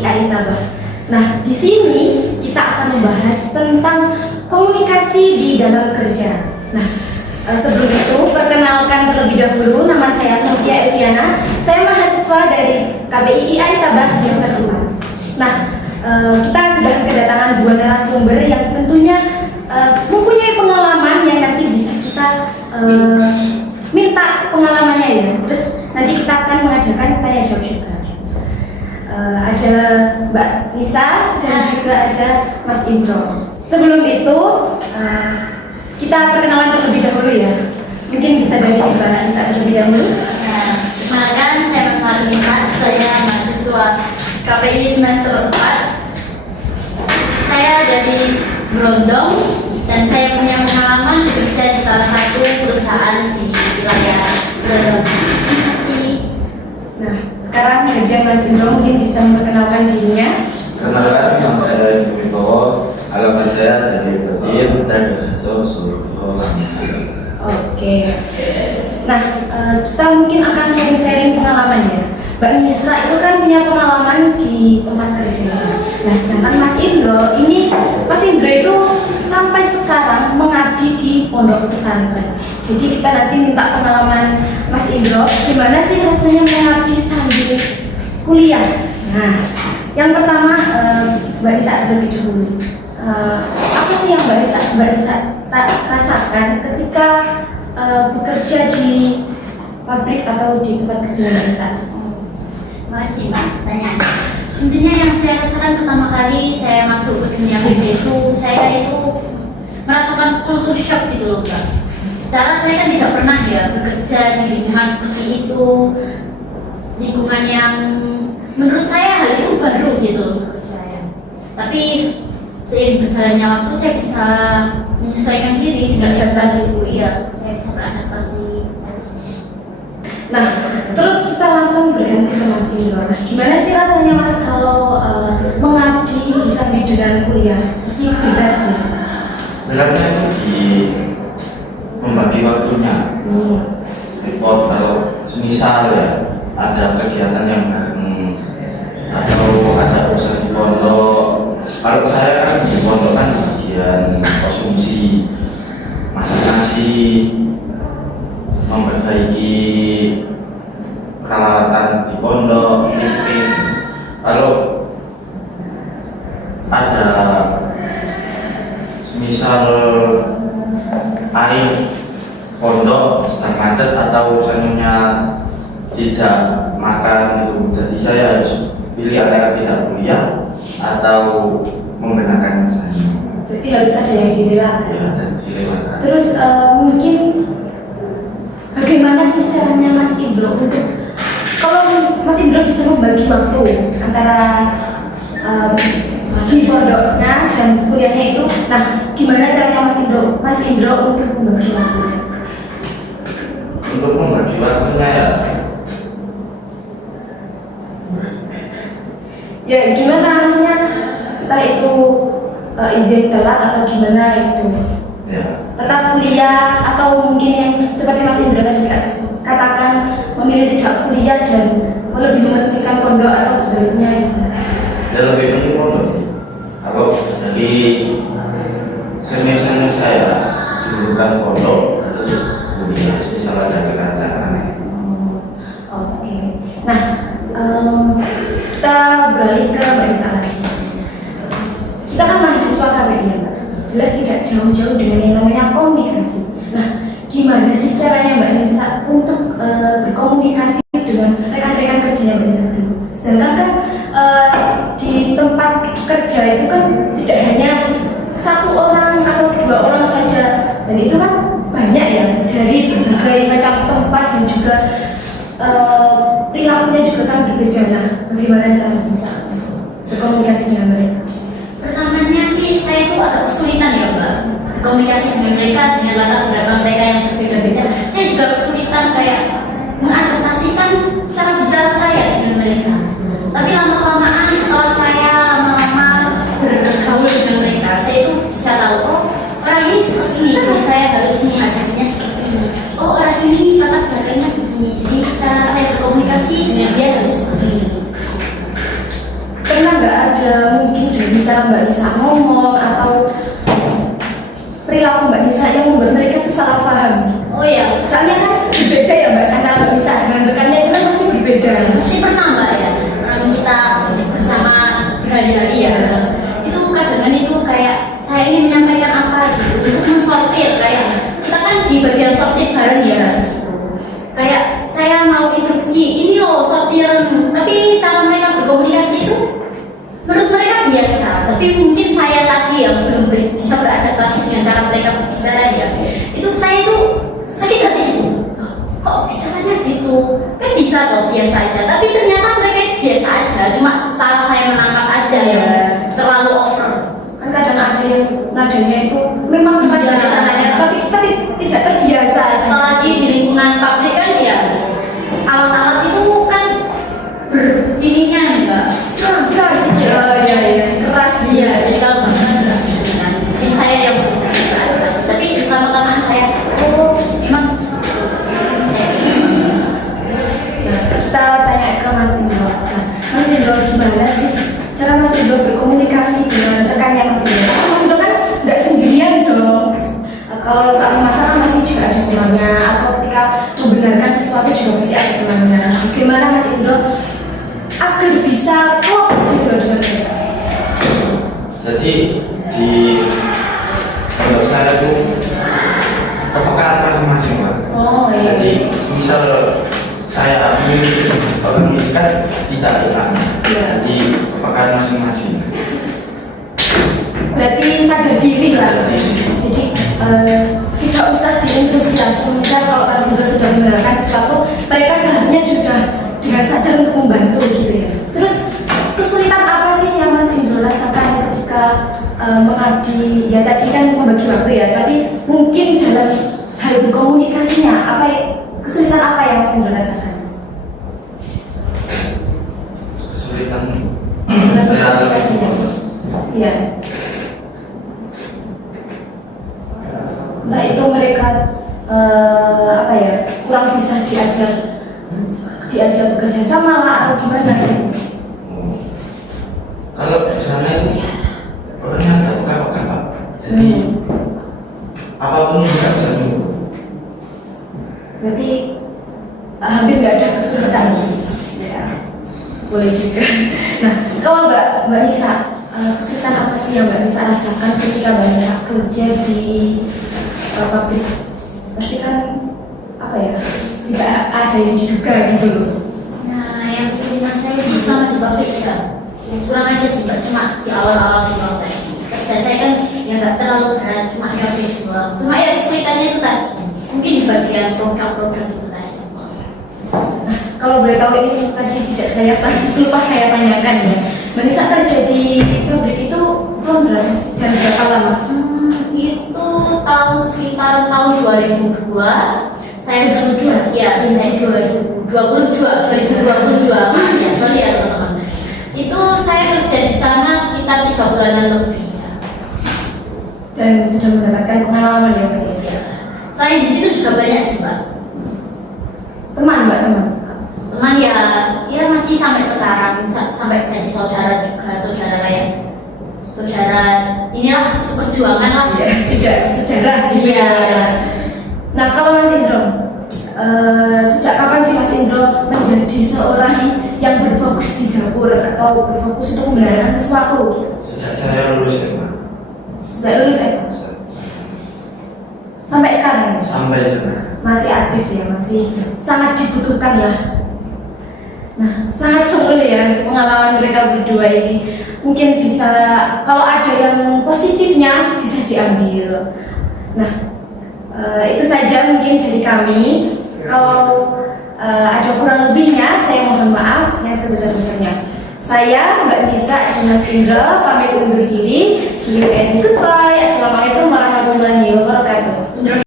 KBI Tabah. Nah, di sini kita akan membahas tentang komunikasi di dalam kerja. Nah, sebelum itu perkenalkan terlebih dahulu, nama saya Sofia Eviana. Saya mahasiswa dari KBI Tabah semester 2. Nah, kita sudah kedatangan 2 narasumber yang tentunya mempunyai pengalaman yang nanti bisa kita minta pengalamannya ya. Terus nanti kita akan mengadakan tanya jawab juga. Ada Mbak Nisa dan juga ada Mas Indro. Sebelum itu kita perkenalan terlebih dahulu ya. Mungkin bisa dari Mbak Nisa terlebih dahulu. Perkenalkan, saya Mas Nisa. Saya mahasiswa KPI semester 4. Saya dari Brondong dan saya punya pengalaman bekerja di salah satu perusahaan di wilayah Brondong. Terima kasih. Nah, sekarang bagian Mas Indro mungkin bisa memperkenalkan dirinya. Kenalkan, nama saya Ibu Wibowo, alamat saya dari Betin dan Rajo Solo. Oke. Nah, kita mungkin akan sharing-sharing pengalamannya. Mbak Nisa itu kan punya pengalaman di tempat kerja. Nah, sedangkan Mas Indro itu sampai sekarang mengabdi di pondok pesantren. Jadi kita nanti minta pengalaman Mas Indro, gimana sih rasanya mengabdi sambil kuliah. Nah, yang pertama Mbak Nisa terlebih dahulu. Apa sih yang Mbak Nisa rasakan ketika bekerja di pabrik atau di tempat kerja Mbak Nisa? Makasih Mbak pertanyaannya. Tentunya yang saya rasakan pertama kali saya masuk ke dunia kerja itu, saya itu merasakan culture shock gitu loh Mbak. Secara saya kan tidak pernah ya bekerja di lingkungan seperti itu, lingkungan yang menurut saya hal itu baru gitu loh menurut saya. Tapi seiring berjalannya waktu saya bisa menyesuaikan diri dengan adaptasi. Iya, saya bisa beradaptasi. Nah, terus kita langsung berganti ke Mas Indro. Nah, gimana sih rasanya Mas kalau mengabdi disambi dengan kuliah? Pasti berat ya? Beratnya itu di membagi waktunya. Report kalau semisal ya ada kegiatan yang bareng atau ada urusan di pondok. Kalau saya kan di pondok kan bagian konsumsi, masak nasi, memperbaiki peralatan di pondok, listrik. Kalau ada misal air pondok sedang macet atau urusannya tidak makan itu, jadi saya harus pilih antara tidak kuliah atau membenarkan misalnya. Berarti harus ada yang direlakan. Ya, dan direlakan. Terus mungkin bagaimana sih caranya Mas Indro untuk, kalau Mas Indro bisa membagi waktu antara di pondoknya dan kuliahnya itu, nah gimana caranya Mas Indro untuk membagi waktunya? Untuk membagi waktunya Ya gimana, maksudnya entah itu izin telat atau gimana itu, ya. tetap kuliah atau mungkin yang seperti Mas Indro tadi katakan memilih tidak kuliah dan lebih mementingkan pondok atau sebaliknya gitu. Dan lebih penting pondok ini. Kalau dari senior saya dulu kan pondok, lalu kuliah, misalnya ada acara-acara. Oke. Nah, kita beralih ke Mbak Nisa lagi. Kita kan mahasiswa KBI ya Mbak. Jelas tidak jauh-jauh dengan yang namanya komunikasi. Nah, gimana sih caranya Mbak Nisa untuk berkomunikasi dengan rekan-rekan kerjanya Mbak Nisa dulu? Sedangkan kan di tempat kerja itu kan tidak hanya 1 orang atau 2 orang saja, dan itu kan banyak ya, dari berbagai macam tempat dan juga perilakunya juga kan berbeda. Nah, bagaimana cara bisa berkomunikasi dengan mereka? Pertamanya sih saya itu agak kesulitan ya Mbak komunikasi dengan mereka, dengan latar belakang mereka yang berbeda-beda. Saya juga kesulitan kayak mengadaptasikan cara bicara saya dengan mereka. Tapi lama-kelamaan setelah saya lama-lama bergaul dengan mereka, saya itu bisa tahu, oh orang ini seperti ini, jadi saya harus menghadapinya seperti ini. Oh orang ini latar belakangnya begini, jadi cara saya berkomunikasi dengan dia harus seperti ini. Pernah ada mungkin dari cara Mbak Nisa ngomong atau perilaku Mbak Nisa yang membuat mereka tuh salah paham? Oh ya, Soalnya kan berbeda ya Mbak, antara Mbak Nisa dengan rekannya itu kan pasti berbeda. pasti pernah Mbak ya, orang kita bersama berhari-hari ya. Itu kadang itu kayak saya ingin menyampaikan apa gitu untuk mensortir, kayak kita kan di bagian sortir bareng ya di situ. Kayak saya mau instruksi ini loh sortiran, tapi cara mereka berkomunikasi itu menurut mereka biasa, tapi mungkin saya lagi yang belum bisa beradaptasi dengan cara mereka berbicara ya. Itu saya itu sakit hati gitu. Kok bicaranya gitu? Kan bisa toh biasa aja, tapi ternyata mereka itu biasa aja, cuma salah saya menangkap aja ya, terlalu over. Kan kadang ada yang nadanya itu memang pas Iya. di sananya, tapi kita tidak terbiasa. Apalagi di lingkungan pabrik kan ya, alat-alat itu kan berdirinya enggak. Ya, keras dia. Iya, jadi kalau bahasa mungkin saya yang beradaptasi, tapi lama-lama saya memang saya Nah, kita tanya ke Mas Indro. Nah, Mas Indro gimana sih cara Mas Indro berkomunikasi dengan rekannya Mas Indro? Mas Indro kan nggak sendirian dong. Kalau soal masalah pasti juga ada temannya, atau ketika membenarkan sesuatu juga pasti ada temannya. Gimana Mas Indro agar bisa klop gitu dengan mereka? Jadi di pondok saya itu kepekaan masing-masing Mbak. Oh iya. Jadi misal saya memiliki orang ini kan tidak hilang. Iya. Jadi kepekaan masing-masing. Berarti sadar diri lah. Sadar diri. Jadi tidak usah diinterusasi. Misal kalau Mas Indro sudah mengenalkan sesuatu, mereka seharusnya sudah dengan sadar untuk membantu gitu ya. Terus kesulitan apa sih yang Mas Indro rasakan ketika mengabdi? Ya tadi kan membagi waktu ya, tapi mungkin dalam hal komunikasinya kesulitan apa yang Mas Indro rasakan? Kesulitan Dalam saya komunikasinya. Iya. Entah itu mereka kurang bisa diajar bekerja sama lah atau gimana ya? kalau di sana itu orangnya ada peka-peka Pak. Jadi apapun tidak bisa nunggu. Berarti hampir nggak ada kesulitan ya, boleh juga. Nah, kalau Mbak Nisa, kesulitan apa sih yang Mbak Nisa rasakan ketika Mbak Nisa kerja di pabrik? Pasti kan tidak ada yang diduga gitu loh. Nah, yang kesulitan saya sih sama di pabrik ya. Yang kurang aja sih Mbak, cuma di awal-awal di pabrik. Kerja saya kan ya nggak terlalu berat, cuma nyampe doang. Cuma ya kesulitannya itu tadi, mungkin di bagian produk-produk itu tadi. Nah, kalau boleh tahu ini tadi lupa saya tanyakan ya. Mbak Nisa kerja di pabrik itu tahun berapa sih dan berapa lama? Itu sekitar tahun 2002. Saya 2022, ya saya 2022, ya sorry ya teman-teman. Itu saya kerja di sana sekitar 3 bulanan lebih. Dan sudah mendapatkan pengalaman ya Mbak? Saya di situ juga banyak sih Mbak. Teman Teman ya masih sampai sekarang, sampai jadi saudara juga, saudara inilah seperjuangan lah. Tidak sejarah. Iya. Nah, kalau Mas Indro, sejak kapan sih Mas Indro menjadi seorang yang berfokus di dapur atau berfokus untuk membenarkan sesuatu gitu? Sejak saya lulus ya Pak. Sejak lulus sampai sekarang Sampai sekarang. masih aktif ya, masih sangat dibutuhkan lah. Nah, sangat seru ya pengalaman mereka berdua ini. Mungkin bisa, kalau ada yang positifnya bisa diambil. Nah, itu saja mungkin dari kami. Kalau ada kurang lebihnya, saya mohon maaf yang sebesar-besarnya. Saya Mbak Nisa dan Mas Indro pamit undur diri. See you and goodbye. Assalamualaikum warahmatullahi wabarakatuh.